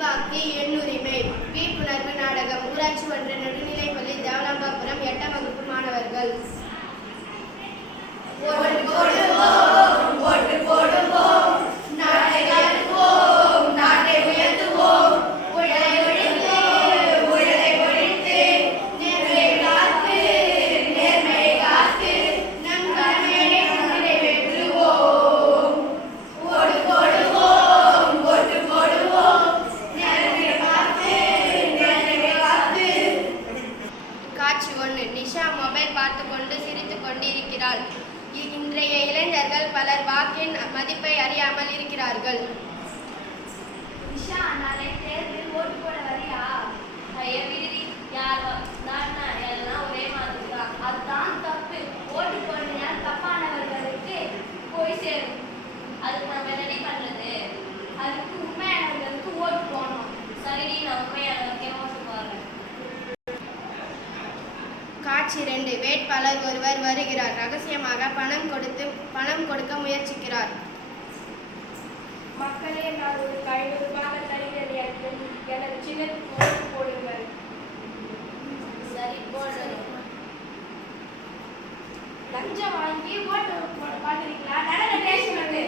வாக்கு எண்ணுரிமை விழிப்புணர்வு நாடகம் ஊராட்சி ஒன்றிய நடுநிலைப்பள்ளி தேவலாம்பாபுரம் 8ஆம் வகுப்பு மாணவர்கள். காட்சி 1. நிஷா மொபைல் பார்த்து கொண்டு சிரித்து கொண்டிருக்கிறாள். இன்றைய இளைஞர்கள் பலர் வாக்கின் மதிப்பை அறியாமல் இருக்கிறார்கள். நிஷா, நாளை தேர்தல் ஓட்டு போட வரியா? யார் எல்லாம் ஒரே மாதிரி தான். அதுதான் தப்பு. ஓட்டு போடுறதுனால தப்பானவர்களுக்கு போய் சேரும். அதுக்கு நம்ம என்னடி பண்றது? அதுக்கு உண்மையானவர்களுக்கு ஓட்டு போடணும். சரிடி, நான் உண்மையானவர்களுக்கே ஓட்டு போடுறேன். காட்சி 2. வேட்பாளர் ஒருவர் வருகிறார். ரகசியமாக பணம் கொடுக்க முயற்சிக்கிறார். மக்களே, நான் ஒரு 500 ரூபாய் தருகிறேன். எனது சின்னத்துக்கு ஓட்டு போடுங்கள். சரி, போடுறேன். லஞ்சம் வாங்கி ஓட்டு போட பாக்குறீங்களா? நடன பேசுறது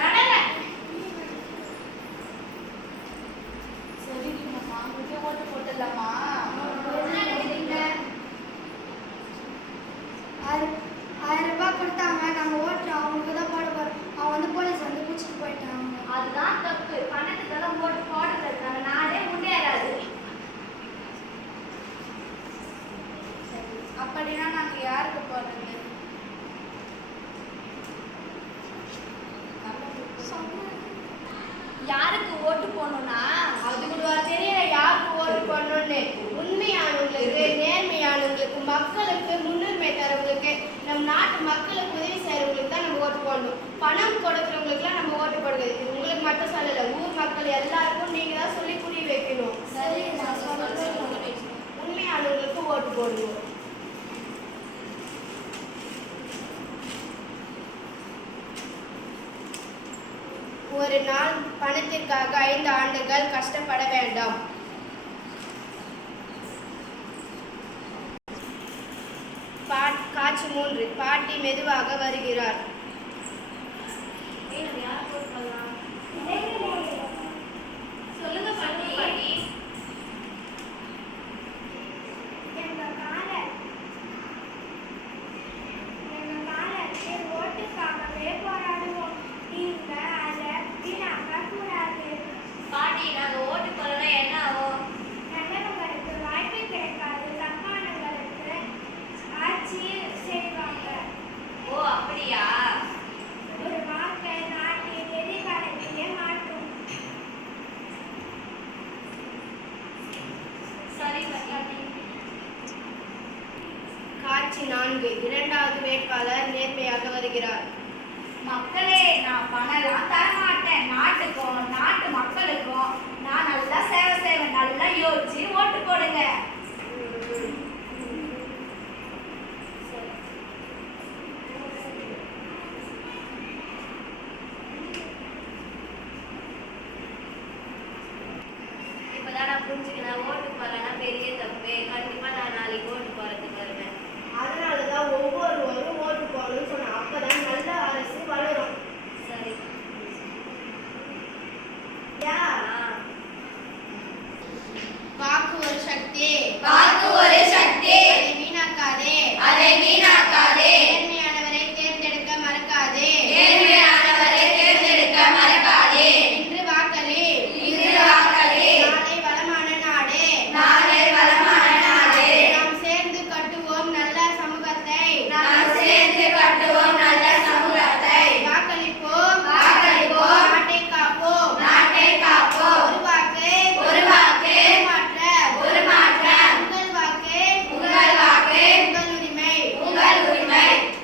நடன. சரி, நம்ம வாங்கிட்டு ஓட்டு போட்டுடலாமா? 1000 ரூபாய் கொடுத்தாங்க. நம்ம ஓட்டு அவங்களுக்கு தான் போட போறோம். அவங்க வந்து போலீஸ் வந்து பிடிச்சிட்டு போயிட்டாங்க. அதுதான் தப்பு. பணத்துக்கெல்லாம் ஓட்டு போடுறது நாடே முன்னேறாது. அப்படின்னா நாங்க யாருக்கு போடுறது? யாருக்கு ஓட்டு போடணும்னா அது கூட தெரியல யாருக்கு ஓட்டு போடணும்னு. உண்மையானவங்களுக்கு, நேர்மையானவங்களுக்கு, மக்களுக்கு முன்னுரிமை தரவங்களுக்கு, நம் நாட்டு மக்களுக்கு உதவி செய்யறவங்களுக்கு தான் நம்ம ஓட்டு போடணும். பணம் கொடுக்குறவங்களுக்குலாம் நம்ம ஓட்டு போடுறது உங்களுக்கு மட்டும் சொல்லலை, ஊர் மக்கள் எல்லாருக்கும் நீங்க தான் சொல்லி புரிய வைக்கணும். சரி, நான் சொல்றது உண்மையானவங்களுக்கு ஓட்டு போடுவோம். ஒரு நாள் பணத்திற்காக 5 ஆண்டுகள் கஷ்டப்பட வேண்டாம். காட்சி 3. பாட்டி மெதுவாக வருகிறார். சொல்லுங்க பாட்டி. ஓட்டுக்காகவே போராடுவோம். நீங்க அதை வீணாக்க கூடாது. பாட்டி, நாங்க ஓட்டு போடலன்னா என்ன ஆகும்? நல்லவங்களுக்கு வாய்ப்பு கிடைக்காது. தப்பானவங்களுக்கு ஆட்சி செய்வாங்க. ஓ, அப்படியா? ஒரு வாக்கை நாட்டின் எதிர்காலத்தையே மாற்றும். சரி பாட்டி. காட்சி 4. 2வது வேட்பாளர் நேர்மையாக வருகிறார். மக்களே, நான் பணம்லாம் தரமாட்டேன். நாட்டுக்கும் நாட்டு மக்களுக்கும் நான் நல்லா சேவை செய்வேன். நல்லா யோசிச்சு ஓட்டு போடுங்க. இப்பதான் நான் புரிஞ்சுக்கிறேன். ஓட்டு போடலன்னா பெரிய தப்பு. கண்டிப்பா நான் நாளைக்கு ஓட்டு போறதுக்கு வருவேன். அதனாலதான் ஒவ்வொருவரும் ஓட்டு போடணும்னு சொன்னேன். அப்பதான் நல்ல அரசு வளரும். சரி. வாக்கு ஒரு சக்தி.